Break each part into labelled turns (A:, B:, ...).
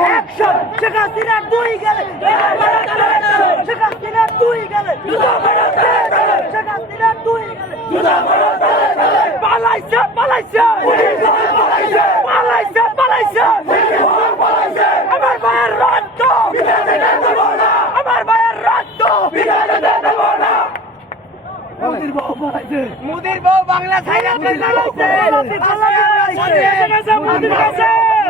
A: Action Sheikh Hasina দুই গেলে। শেখ হাসিনা দুই গেলে। শেখ হাসিনা দুই গেলে। পালাইছে পালাইছে। পালাইছে পালাইছে। আমার ভাইয়ের রক্ত। আমার ভাইয়ের রক্ত। মুদির বউ বাংলা ছাইরা পালাইছে। মুদির কাছে।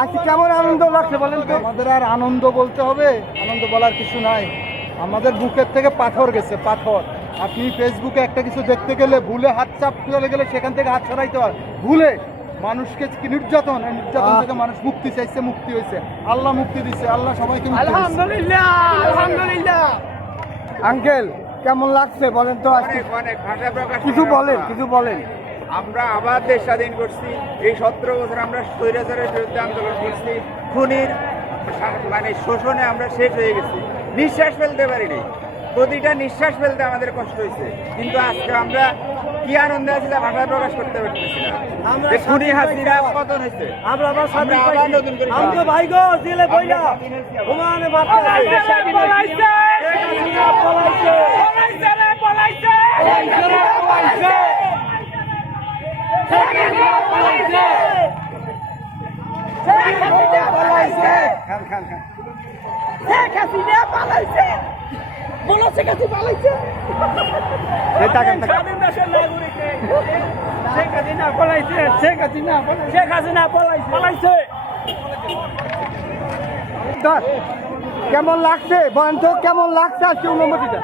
B: আজকে কেমন আনন্দ লাগছে বলেন তো?
C: আমাদের আর আনন্দ বলতে হবে আনন্দ বলার কিছু নাই। আমাদের বুকের থেকে পাথর গেছে পাথর। আপনি ফেসবুকে একটা কিছু দেখতে গেলে ভুলে হাত চাপ চলে গেলে সেখান থেকে হাত ছড়াইতে হয়। ভুলে মানুষকে কি নির্যাতন? নির্যাতন থেকে মানুষ মুক্তি চাইছে মুক্তি হয়েছে আল্লাহ মুক্তি দিচ্ছে আল্লাহ সবাইকে মুক্তি
A: আলহামদুলিল্লাহ আলহামদুলিল্লাহ।
B: আঙ্কেল কেমন লাগছে বলেন তো আজকে? কিছু বলেন কিছু বলেন।
D: আমরা আবার দেশ স্বাধীন করছি। এই সতেরো বছর আমরা স্বৈরাচারের বিরুদ্ধে আন্দোলন করছি। খুনির মানে শোষণে আমরা শেষ হয়ে গেছি। নিঃশ্বাস ফেলতে পারিনি। প্রতিটা নিঃশ্বাস ফেলতে আমাদের কষ্ট হয়েছে। কিন্তু আজকে আমরা কি আনন্দে আছি তা ভাষায় প্রকাশ করতে পারতেছি না। খুনি পতন হয়েছে।
A: আমরা আবার স্বাধীন পাইছি।
D: নতুন করে
A: জেলে বইলা। ওমানে পলাইছে। পলাইছে। পলাইছে। পলাইছে। পলাইছে পলাইছে রে পলাইছে পলাইছে পলাইছে
B: খান খান খান
A: শেখ হাসিনা পালাইছে।
B: কেমন লাগছে? বলেন তো কেমন লাগছে আজকে অনুমতিটা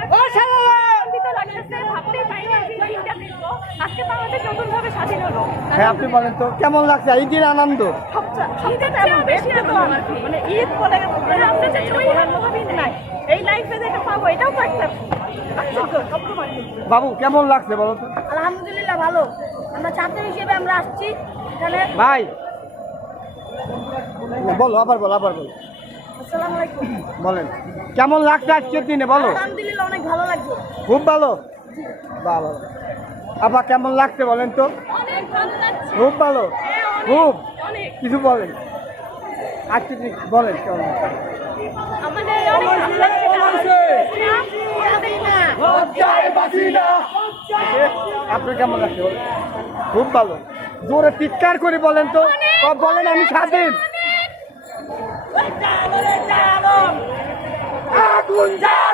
E: লাগতেছে ভাবতেই পারিনি যে এই দিনটা দেখব আজকে বাংলাদেশ নতুনভাবে স্বাধীন হলো।
B: হ্যাঁ আপনি বলেন তো কেমন লাগছে? আনন্দ?
E: ঈদের চেয়েও বেশি আনন্দ আমার কি। মানে ঈদ বলে মানে আমরা যে ওই ভাবেই নাই। এই লাইফে যেটা পাবো এটাও তো একটা
B: বাবু কেমন লাগছে বলো তো?
E: আলহামদুলিল্লাহ ভালো। আমরা ছাত্র হিসেবে আমরা আসছি। এখানে
B: ভাই। বলো আবার বলো আবার বলো। বলেন কেমন লাগছে আজকের দিনে? বলো।
E: আলহামদুলিল্লাহ অনেক ভালো লাগছে।
B: খুব ভালো? ভালো আপা কেমন লাগছে বলেন তো? খুব ভালো? খুব? কিছু বলেন। আজকে দিন বলেন কেমন
E: হাসিনা
B: আপনার কেমন লাগছে খুব ভালো। জোরে চিৎকার করে বলেন তো। বলেন আমি স্বাধীন।
A: আগুন যা